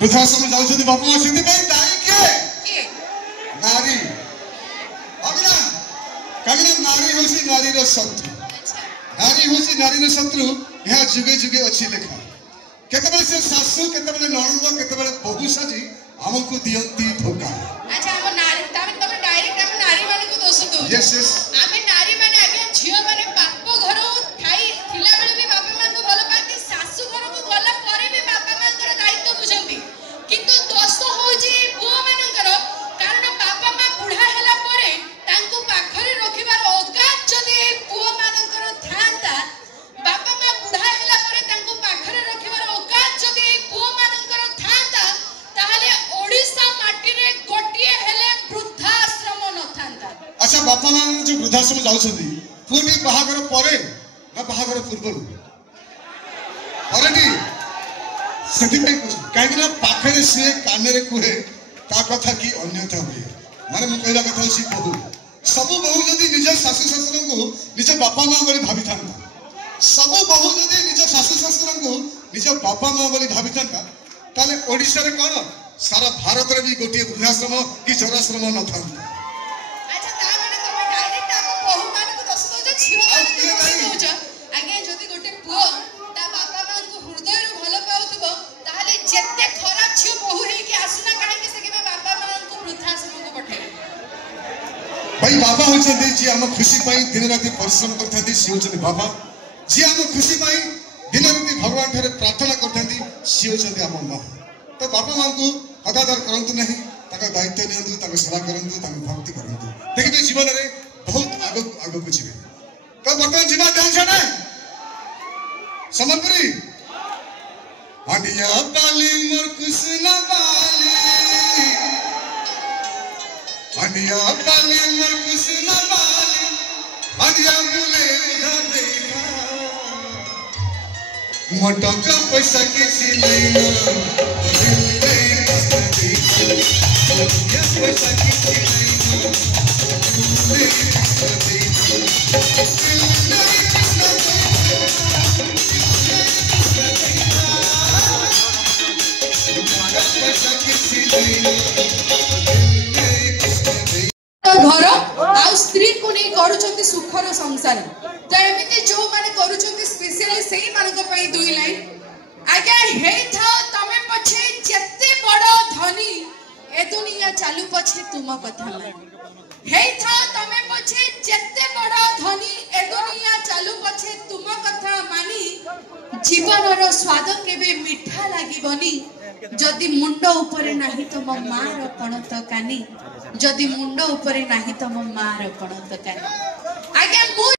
वृद्धाश्रम जाऊँ बापा माँ से दायी किए नारी अगला कहीं नारी हूँ नारी शत्रु नारी हूँ नारी शत्रु यह जुगे जुगे अच्छी लेखा केतबेले से सासू केतबेले नणंद केतबेले बहु साजी हमको दियंती धोखा। अच्छा हम नारी तमे डायरेक्ट हम नारी माने को दोष दो। यस यस आमे नारी माने आगे झियो माने बाप घर थाई थिला बेले भी बापा मान को भलो पाती सासू घर को गला करे भी बापा मान कर दायित्व बुझंती किंतु दोष होजी पुओ मानकर कारण बापा मा बुढ़ा हैला परे तांको पाखरे रखिबार औकात जदी पुओ मानकर थांता बापा मा बुढ़ा हैला परे तांको पाखरे रखिबार औकात जदी पुओ मानकर थांता ताहले ओडिसा माटी रे गोटिए हेले वृद्धाश्रम न थांता। अच्छा बापा मान जो वृद्धाश्रम जाउछथि पुनी बाहागर परे ना बाहागर पूर्व परेटी सेति पे काहे ना पाखरे से काने रे कुहे ता कथा की अन्यथा हुए माने मु कहला कथा सी बहु सब बहु जदी निज सासु ससुर को निज बापा मां बोली भाबी थांता सब बहु जदी निज सासु ससुर को निज बापा मां बोली भाबी थांता ताले ओडिसा रे कोन सारा भारत रे भी गोटे वृद्धाश्रम कि चौराश्रम न थांता। अच्छा ता माने तमे डायरेक्ट आप बहु मान को दोष दो छियो मान को दोछ आगे जदी गोटे पुओ ता बापा मान को हृदय रो भलो पाउतबो ताले जत्ते खराब छियो बहु हे कि आसना काहे कि से केबे बापा मान को वृद्धाश्रम को पठे भाई बाबा होचंदी जी हम खुशी पाई दिन रात परिश्रम करथंदी सी होचंदी बाबा जी हम खुशी पाई दिन रात भगवान ठारे प्रार्थना करथंदी सी होचंदी हम मां तो बापा मां को अदादर करंतु नहीं ताका दायित्व नियंतु ताका सेवा करंतु ताका भक्ति करंतु देखिबे जीवन रे बहुत आगो को जीवे तो वर्तमान जीवन ध्यान से समर्परी हडिया बाली मोर कृष्ण बाली हडिया बाली मोर कृष्ण बाली हडिया मुले घरे मटका पैसा किसी लेना पैसा किसी लेना घर आ स्त्री को नहीं करूछंती सुखर संसार तो एमिति जो माने करूछंती स्पेशली सेही मानक पई दुई लाइन आगे हे था तमे पछे जत्ते बड़ धनी ए दुनिया चालू पछे तुम कथा मान हे था तमे पछे जत्ते बड़ धनी ए दुनिया चालू पछे तुम कथा मानी जीवन रो स्वाद केबे मिठा लागिबनी जदि मुंड ऊपर नाही तो मो मां रो पणत कानी जदि मुंड ऊपर नाही तो मो मां रो पणत कानी आगे